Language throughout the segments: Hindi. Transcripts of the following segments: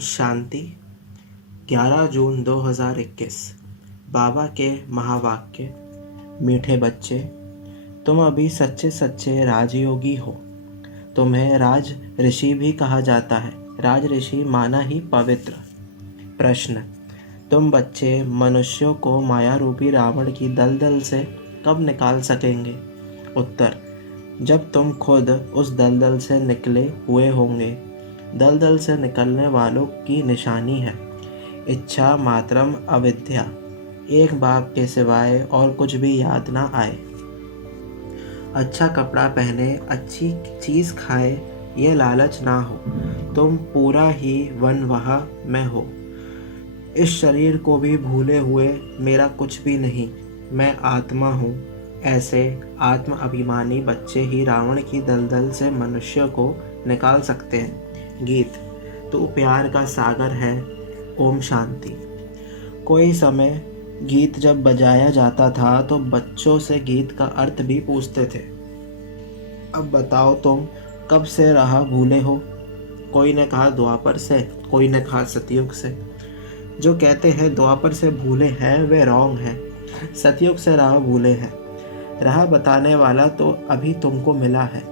शांति। 11 जून 2021। बाबा के महावाक्य। मीठे बच्चे, तुम अभी सच्चे सच्चे राजयोगी हो। तुम्हें राज ऋषि भी कहा जाता है। राज ऋषि माना ही पवित्र। प्रश्न, तुम बच्चे मनुष्यों को माया रूपी रावण की दलदल से कब निकाल सकेंगे? उत्तर, जब तुम खुद उस दलदल से निकले हुए होंगे। दलदल से निकलने वालों की निशानी है इच्छा मात्रम अविद्या, एक बाप के सिवाय और कुछ भी याद ना आए। अच्छा कपड़ा पहने, अच्छी चीज़ खाए, ये लालच ना हो। तुम पूरा ही वनवाह में हो। इस शरीर को भी भूले हुए मेरा कुछ भी नहीं, मैं आत्मा हूँ। ऐसे आत्म अभिमानी बच्चे ही रावण की दलदल से मनुष्य को निकाल सकते हैं। गीत। तू प्यार का सागर है, ओम शांति। कोई समय गीत जब बजाया जाता था तो बच्चों से गीत का अर्थ भी पूछते थे। अब बताओ तुम कब से राह भूले हो? कोई ने कहा द्वापर से, कोई ने कहा सतयुग से। जो कहते हैं द्वापर से भूले हैं वे रॉन्ग हैं। सतयुग से राह भूले हैं। राह बताने वाला तो अभी तुमको मिला है।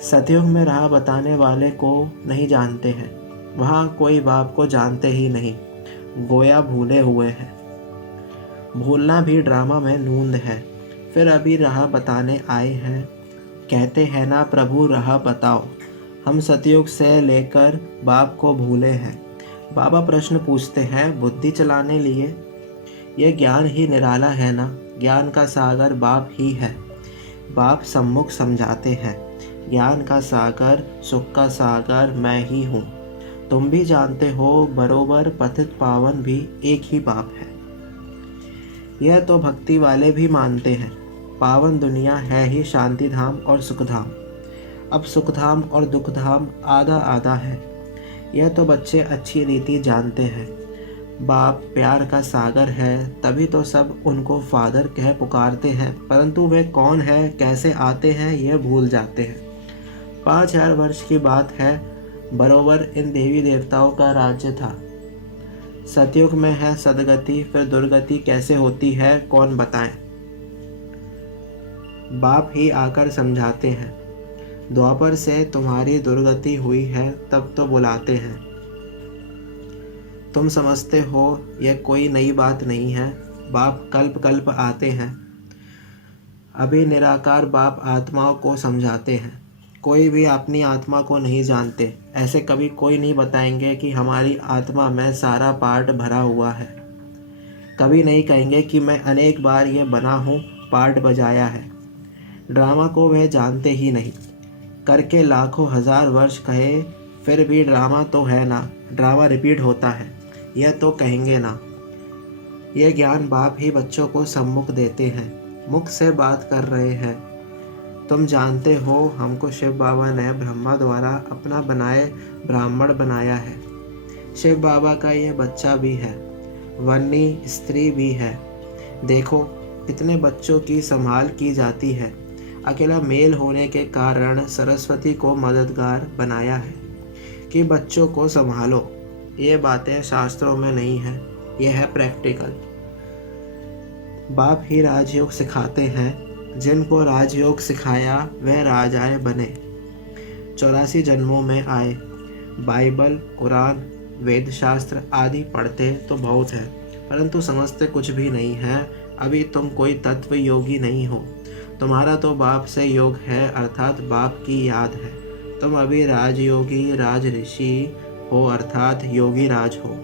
सतयुग में राह बताने वाले को नहीं जानते हैं। वहाँ कोई बाप को जानते ही नहीं, गोया भूले हुए हैं। भूलना भी ड्रामा में नूंद है। फिर अभी राह बताने आए हैं। कहते हैं ना प्रभु राह बताओ। हम सतयुग से लेकर बाप को भूले हैं। बाबा प्रश्न पूछते हैं बुद्धि चलाने लिए। ये ज्ञान ही निराला है ना। ज्ञान का सागर बाप ही है। बाप सम्मुख समझाते हैं। ज्ञान का सागर, सुख का सागर मैं ही हूँ। तुम भी जानते हो बरोबर पतित पावन भी एक ही बाप है। यह तो भक्ति वाले भी मानते हैं। पावन दुनिया है ही शांति धाम और सुख धाम। अब सुख धाम और दुख धाम आधा आधा है। यह तो बच्चे अच्छी रीति जानते हैं। बाप प्यार का सागर है, तभी तो सब उनको फादर कह पुकारते हैं, परंतु वे कौन है, कैसे आते हैं, यह भूल जाते हैं। 5000 वर्ष की बात है। बरोबर इन देवी देवताओं का राज्य था। सतयुग में है सदगति, फिर दुर्गति कैसे होती है कौन बताए। बाप ही आकर समझाते हैं। द्वापर से तुम्हारी दुर्गति हुई है तब तो बुलाते हैं। तुम समझते हो यह कोई नई बात नहीं है। बाप कल्प कल्प आते हैं। अभी निराकार बाप आत्माओं को समझाते हैं। कोई भी अपनी आत्मा को नहीं जानते। ऐसे कभी कोई नहीं बताएंगे कि हमारी आत्मा में सारा पार्ट भरा हुआ है। कभी नहीं कहेंगे कि मैं अनेक बार ये बना हूँ, पार्ट बजाया है। ड्रामा को वह जानते ही नहीं। करके लाखों हजार वर्ष कहे फिर भी ड्रामा तो है ना, ड्रामा रिपीट होता है, यह तो कहेंगे ना। यह ज्ञान बाप ही बच्चों को सम्मुख देते हैं। मुख से बात कर रहे हैं। तुम जानते हो हमको शिव बाबा ने ब्रह्मा द्वारा अपना बनाए ब्राह्मण बनाया है। शिव बाबा का ये बच्चा भी है, वन्नी स्त्री भी है। देखो कितने बच्चों की संभाल की जाती है। अकेला मेल होने के कारण सरस्वती को मददगार बनाया है कि बच्चों को संभालो। ये बातें शास्त्रों में नहीं है, यह है प्रैक्टिकल। बाप ही राजयोग सिखाते हैं। जिनको राजयोग सिखाया वह राजाए बने। 84 जन्मों में आए। बाइबल, कुरान, वेद शास्त्र आदि पढ़ते तो बहुत है, परंतु समझते कुछ भी नहीं है। अभी तुम कोई तत्व योगी नहीं हो। तुम्हारा तो बाप से योग है, अर्थात बाप की याद है। तुम अभी राजयोगी, राज ऋषि हो, अर्थात योगी राज हो।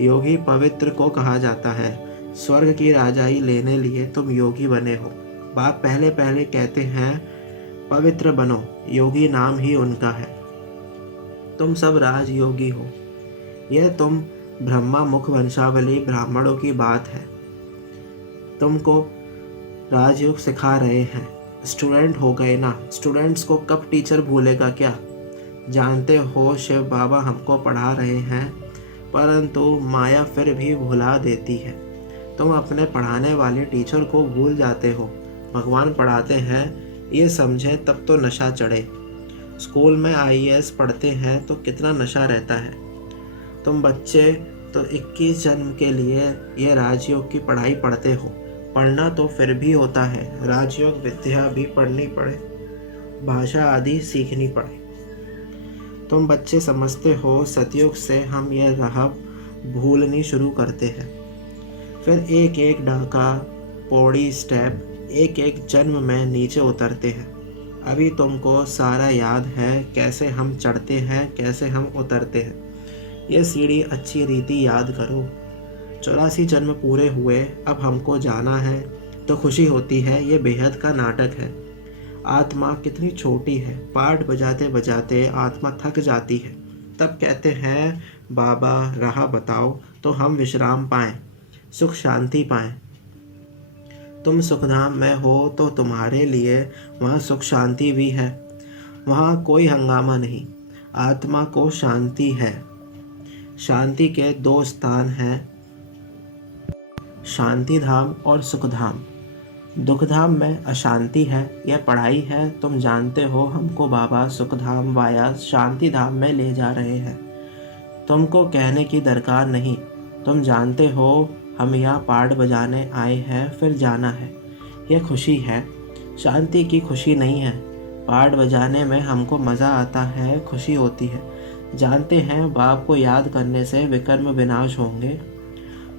योगी पवित्र को कहा जाता है। स्वर्ग की राजाई लेने लिए तुम योगी बने हो। बाप पहले पहले कहते हैं पवित्र बनो, योगी नाम ही उनका है। तुम सब राजयोगी हो। यह तुम ब्रह्मा मुख वंशावली ब्राह्मणों की बात है। तुमको राजयोग सिखा रहे हैं। स्टूडेंट हो गए ना। स्टूडेंट्स को कब टीचर भूलेगा क्या? जानते हो शिव बाबा हमको पढ़ा रहे हैं, परंतु माया फिर भी भुला देती है। तुम अपने पढ़ाने वाले टीचर को भूल जाते हो। भगवान पढ़ाते हैं ये समझे तब तो नशा चढ़े। स्कूल में IAS पढ़ते हैं तो कितना नशा रहता है। तुम बच्चे तो 21 जन्म के लिए ये राजयोग की पढ़ाई पढ़ते हो। पढ़ना तो फिर भी होता है, राजयोग विद्या भी पढ़नी पड़े, भाषा आदि सीखनी पड़े। तुम बच्चे समझते हो सतयुग से हम ये राह भूलनी शुरू करते हैं। फिर एक एक डाका, पौड़ी, स्टेप, एक एक जन्म में नीचे उतरते हैं। अभी तुमको सारा याद है, कैसे हम चढ़ते हैं, कैसे हम उतरते हैं। ये सीढ़ी अच्छी रीति याद करो। 84 जन्म पूरे हुए, अब हमको जाना है तो खुशी होती है। ये बेहद का नाटक है। आत्मा कितनी छोटी है, पाठ बजाते बजाते आत्मा थक जाती है। तब कहते हैं बाबा राह बताओ तो हम विश्राम पाएं, सुख शांति पाएं। तुम सुखधाम में हो तो तुम्हारे लिए वहाँ सुख शांति भी है। वहाँ कोई हंगामा नहीं, आत्मा को शांति है। शांति के 2 स्थान हैं, शांति धाम और सुख धाम। दुख धाम में अशांति है, यह पढ़ाई है। तुम जानते हो हमको बाबा सुख धाम वाया शांति धाम में ले जा रहे हैं। तुमको कहने की दरकार नहीं, तुम जानते हो हम यहाँ पाठ बजाने आए हैं, फिर जाना है। यह खुशी है, शांति की खुशी नहीं है। पाठ बजाने में हमको मज़ा आता है, खुशी होती है। जानते हैं बाप को याद करने से विकर्म विनाश होंगे।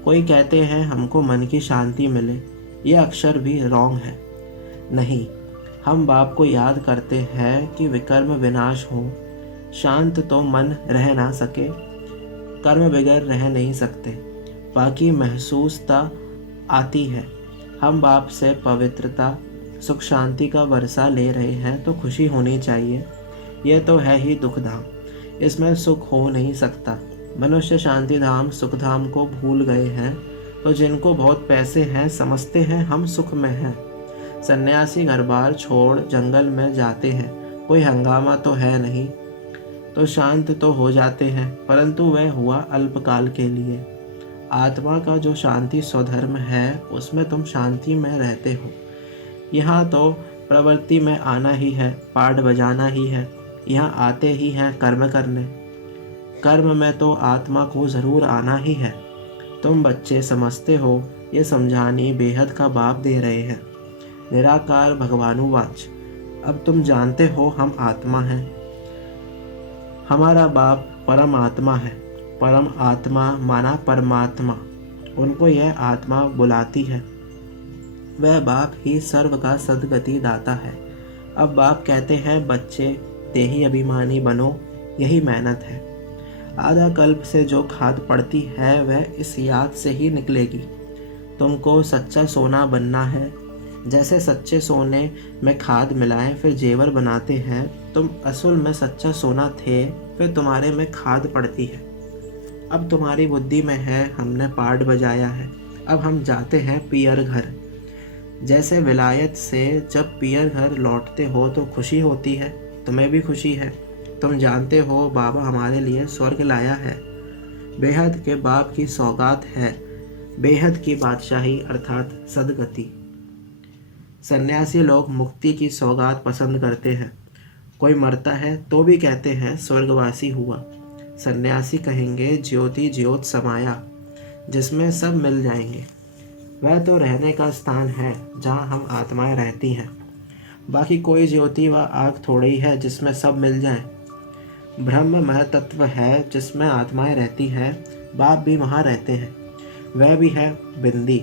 कोई कहते हैं हमको मन की शांति मिले, यह अक्षर भी रॉन्ग है। नहीं, हम बाप को याद करते हैं कि विकर्म विनाश हो। शांत तो मन रह ना सके, कर्म बगैर रह नहीं सकते। बाकी महसूसता आती है। हम बाप से पवित्रता, सुख शांति का वर्षा ले रहे हैं तो खुशी होनी चाहिए। यह तो है ही दुख धाम, इसमें सुख हो नहीं सकता। मनुष्य शांति धाम सुख धाम को भूल गए हैं, तो जिनको बहुत पैसे हैं समझते हैं हम सुख में हैं। सन्यासी घर बार छोड़ जंगल में जाते हैं, कोई हंगामा तो है नहीं, तो शांत तो हो जाते हैं, परंतु वह हुआ अल्पकाल के लिए। आत्मा का जो शांति स्वधर्म है उसमें तुम शांति में रहते हो। यहाँ तो प्रवृत्ति में आना ही है, पाठ बजाना ही है। यहाँ आते ही हैं कर्म करने। कर्म में तो आत्मा को ज़रूर आना ही है। तुम बच्चे समझते हो, ये समझानी बेहद का बाप दे रहे हैं। निराकार भगवानुवाच। अब तुम जानते हो हम आत्मा हैं। हमारा बाप परम आत्मा है। परम आत्मा माना परमात्मा, उनको यह आत्मा बुलाती है। वह बाप ही सर्व का सद्गति दाता है। अब बाप कहते हैं बच्चे देही अभिमानी बनो, यही मेहनत है। आधा कल्प से जो खाद पड़ती है वह इस याद से ही निकलेगी। तुमको सच्चा सोना बनना है। जैसे सच्चे सोने में खाद मिलाएं फिर जेवर बनाते हैं, तुम असल में सच्चा सोना थे, फिर तुम्हारे में खाद पड़ती है। अब तुम्हारी बुद्धि में है हमने पाठ बजाया है, अब हम जाते हैं पियर घर। जैसे विलायत से जब पियर घर लौटते हो तो खुशी होती है, तुम्हें भी खुशी है। तुम जानते हो बाबा हमारे लिए स्वर्ग लाया है। बेहद के बाप की सौगात है, बेहद की बादशाही अर्थात सदगति। सन्यासी लोग मुक्ति की सौगात पसंद करते हैं। कोई मरता है तो भी कहते हैं स्वर्गवासी हुआ। सन्यासी कहेंगे ज्योति ज्योत समाया, जिसमें सब मिल जाएंगे। वह तो रहने का स्थान है जहाँ हम आत्माएं रहती हैं। बाकी कोई ज्योति व आग थोड़ी है जिसमें सब मिल जाए। ब्रह्म महतत्व है जिसमें आत्माएं रहती हैं, बाप भी वहाँ रहते हैं। वह भी है बिंदी।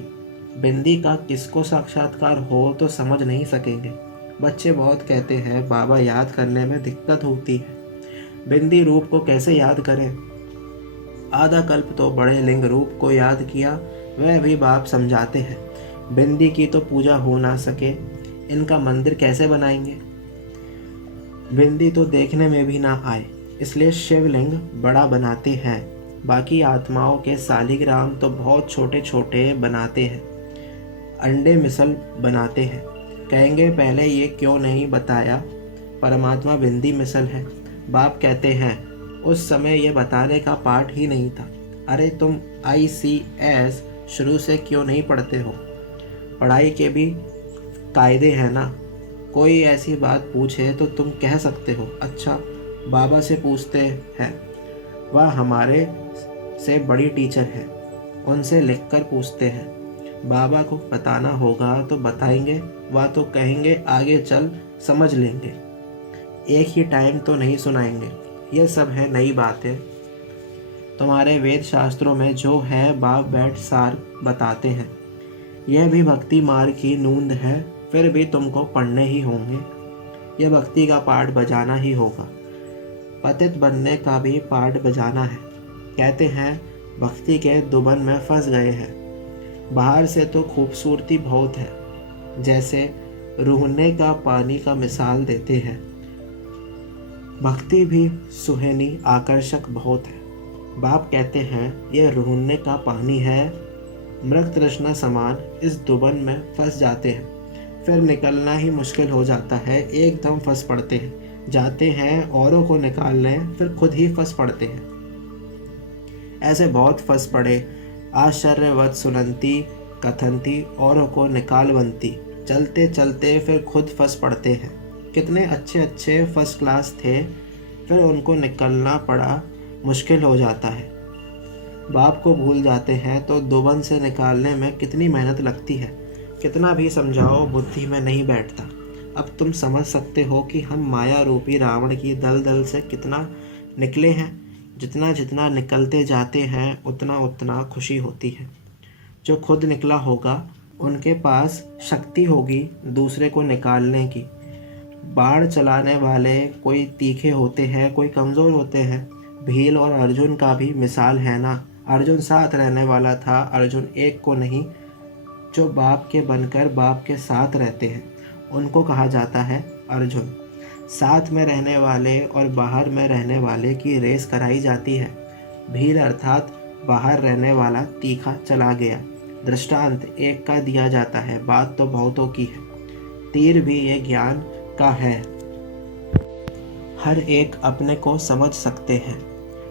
बिंदी का किसको साक्षात्कार हो तो समझ नहीं सकेंगे। बच्चे बहुत कहते हैं बाबा याद करने में दिक्कत होती है, बिंदी रूप को कैसे याद करें। आधा कल्प तो बड़े लिंग रूप को याद किया, वह भी बाप समझाते हैं। बिंदी की तो पूजा हो ना सके, इनका मंदिर कैसे बनाएंगे। बिंदी तो देखने में भी ना आए, इसलिए शिवलिंग बड़ा बनाते हैं। बाकी आत्माओं के सालिग्राम तो बहुत छोटे छोटे बनाते हैं, अंडे मिसल बनाते हैं। कहेंगे पहले ये क्यों नहीं बताया, परमात्मा बिंदी मिसल है। बाप कहते हैं उस समय ये बताने का पाठ ही नहीं था। अरे तुम ICS शुरू से क्यों नहीं पढ़ते हो, पढ़ाई के भी कायदे हैं ना। कोई ऐसी बात पूछे तो तुम कह सकते हो अच्छा बाबा से पूछते हैं, वह हमारे से बड़ी टीचर हैं, उनसे लिखकर पूछते हैं। बाबा को बताना होगा तो बताएंगे, वह तो कहेंगे आगे चल समझ लेंगे। एक ही टाइम तो नहीं सुनाएंगे। यह सब है नई बातें। तुम्हारे वेद शास्त्रों में जो है बाप बैठ सार बताते हैं। यह भी भक्ति मार्ग की नूंद है, फिर भी तुमको पढ़ने ही होंगे। यह भक्ति का पाठ बजाना ही होगा। पतित बनने का भी पाठ बजाना है। कहते हैं भक्ति के दुबन में फंस गए हैं। बाहर से तो खूबसूरती बहुत है, जैसे रूहने का पानी का मिसाल देते हैं। भक्ति भी सुहानी आकर्षक बहुत है। बाप कहते हैं यह रूहने का पानी है। मृग तृष्णा समान इस दुबन में फंस जाते हैं, फिर निकलना ही मुश्किल हो जाता है। एकदम फंस पड़ते हैं, जाते हैं औरों को निकालने, फिर खुद ही फंस पड़ते हैं। ऐसे बहुत फंस पड़े। आश्चर्यवत सुनंती कथनती औरों को निकालवंती, चलते चलते फिर खुद फंस पड़ते हैं। कितने अच्छे अच्छे फर्स्ट क्लास थे, फिर उनको निकलना पड़ा, मुश्किल हो जाता है। बाप को भूल जाते हैं तो दुबन से निकालने में कितनी मेहनत लगती है। कितना भी समझाओ बुद्धि में नहीं बैठता। अब तुम समझ सकते हो कि हम माया रूपी रावण की दलदल से कितना निकले हैं। जितना जितना निकलते जाते हैं उतना उतना खुशी होती है। जो खुद निकला होगा उनके पास शक्ति होगी दूसरे को निकालने की। बाढ़ चलाने वाले कोई तीखे होते हैं, कोई कमज़ोर होते हैं। भील और अर्जुन का भी मिसाल है ना। अर्जुन साथ रहने वाला था, अर्जुन एक को नहीं। जो बाप के बनकर बाप के साथ रहते हैं उनको कहा जाता है अर्जुन। साथ में रहने वाले और बाहर में रहने वाले की रेस कराई जाती है। भील अर्थात बाहर रहने वाला तीखा चला गया। दृष्टांत एक का दिया जाता है, बात तो बहुतों की है। तीर भी ये ज्ञान का है। हर एक अपने को समझ सकते हैं।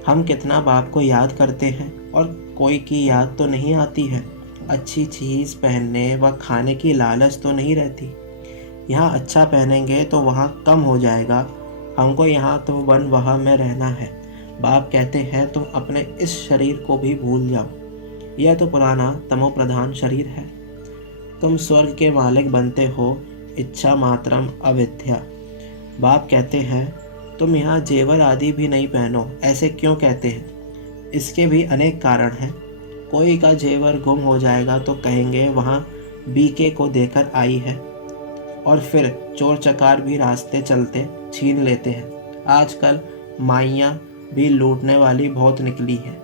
हम कितना बाप को याद करते हैं और कोई की याद तो नहीं आती है। अच्छी चीज़ पहनने व खाने की लालच तो नहीं रहती। यहाँ अच्छा पहनेंगे तो वहाँ कम हो जाएगा। हमको यहाँ तो वन वह में रहना है। बाप कहते हैं तुम अपने इस शरीर को भी भूल जाओ। यह तो पुराना तमोप्रधान शरीर है। तुम स्वर्ग के मालिक बनते हो, इच्छा मात्रम अविद्या। बाप कहते हैं तुम यहाँ जेवर आदि भी नहीं पहनो। ऐसे क्यों कहते हैं? इसके भी अनेक कारण हैं। कोई का जेवर गुम हो जाएगा तो कहेंगे वहाँ बीके को देकर आई है, और फिर चोर चकार भी रास्ते चलते छीन लेते हैं। आजकल माइयाँ भी लूटने वाली बहुत निकली हैं।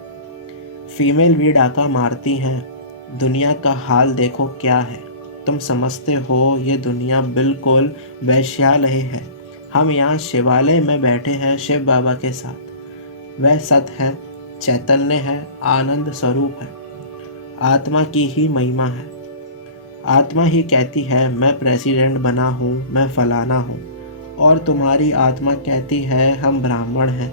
फीमेल भी डाका मारती हैं। दुनिया का हाल देखो क्या है। तुम समझते हो ये दुनिया बिल्कुल वैश्यालय है। हम यहाँ शिवालय में बैठे हैं शिव बाबा के साथ। वह सत है, चैतन्य है, आनंद स्वरूप है। आत्मा की ही महिमा है। आत्मा ही कहती है मैं प्रेसिडेंट बना हूँ, मैं फलाना हूँ, और तुम्हारी आत्मा कहती है हम ब्राह्मण हैं,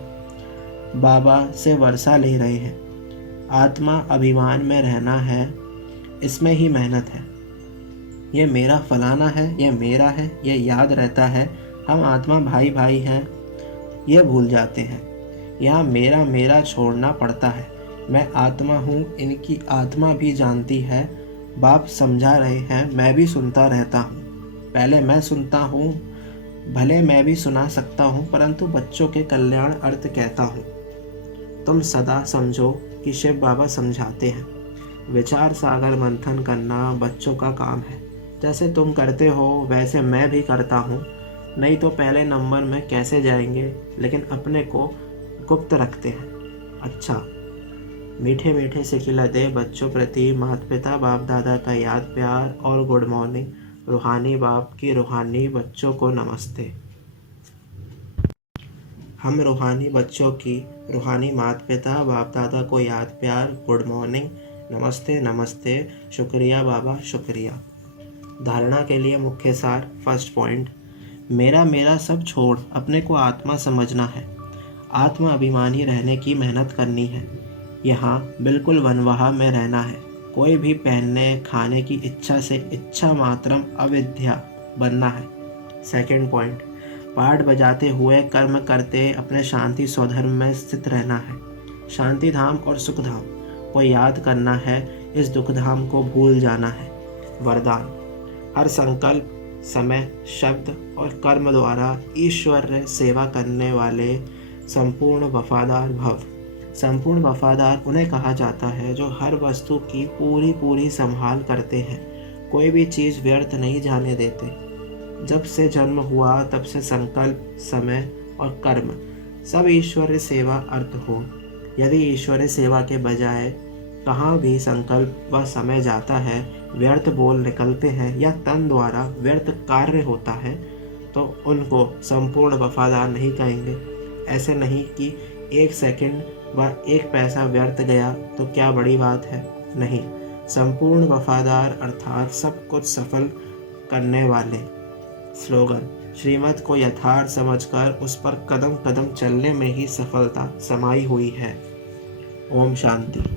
बाबा से वर्षा ले रहे हैं। आत्मा अभिमान में रहना है, इसमें ही मेहनत है। ये मेरा फलाना है, ये मेरा है, ये याद रहता है। हम आत्मा भाई भाई हैं, ये भूल जाते हैं। यहाँ मेरा मेरा छोड़ना पड़ता है। मैं आत्मा हूँ, इनकी आत्मा भी जानती है। बाप समझा रहे हैं, मैं भी सुनता रहता हूँ। पहले मैं सुनता हूँ, भले मैं भी सुना सकता हूँ, परंतु बच्चों के कल्याण अर्थ कहता हूँ। तुम सदा समझो कि शिव बाबा समझाते हैं। विचार सागर मंथन करना बच्चों का काम है। जैसे तुम करते हो वैसे मैं भी करता हूँ, नहीं तो पहले नंबर में कैसे जाएंगे। लेकिन अपने को गुप्त रखते हैं। अच्छा, मीठे मीठे से खिलाते बच्चों प्रति माता पिता बाप दादा का याद प्यार और गुड मॉर्निंग। रूहानी बाप की रूहानी बच्चों को नमस्ते। हम रूहानी बच्चों की रूहानी माता पिता बाप दादा को याद प्यार, गुड मॉर्निंग, नमस्ते नमस्ते, शुक्रिया बाबा शुक्रिया। धारणा के लिए मुख्य सार। फर्स्ट पॉइंट, मेरा मेरा सब छोड़ अपने को आत्मा समझना है। आत्मा अभिमानी रहने की मेहनत करनी है। यहाँ बिल्कुल वनवाह में रहना है। कोई भी पहनने खाने की इच्छा से इच्छा मात्रम अविद्या बनना है। सेकंड पॉइंट, पाठ बजाते हुए कर्म करते अपने शांति स्वधर्म में स्थित रहना है। शांति धाम और सुख धाम को याद करना है, इस दुख धाम को भूल जाना है। वरदान: हर संकल्प, समय, शब्द और कर्म द्वारा ईश्वर सेवा करने वाले संपूर्ण वफादार भव। संपूर्ण वफादार उन्हें कहा जाता है जो हर वस्तु की पूरी पूरी संभाल करते हैं, कोई भी चीज़ व्यर्थ नहीं जाने देते। जब से जन्म हुआ तब से संकल्प, समय और कर्म सब ईश्वरीय सेवा अर्थ हो। यदि ईश्वरीय सेवा के बजाय कहाँ भी संकल्प व समय जाता है, व्यर्थ बोल निकलते हैं या तन द्वारा व्यर्थ कार्य होता है, तो उनको संपूर्ण वफादार नहीं कहेंगे। ऐसे नहीं कि 1 सेकंड व 1 पैसा व्यर्थ गया तो क्या बड़ी बात है, नहीं। संपूर्ण वफादार अर्थात सब कुछ सफल करने वाले। स्लोगन: श्रीमत को यथार्थ समझकर उस पर कदम कदम चलने में ही सफलता समाई हुई है। ओम शांति।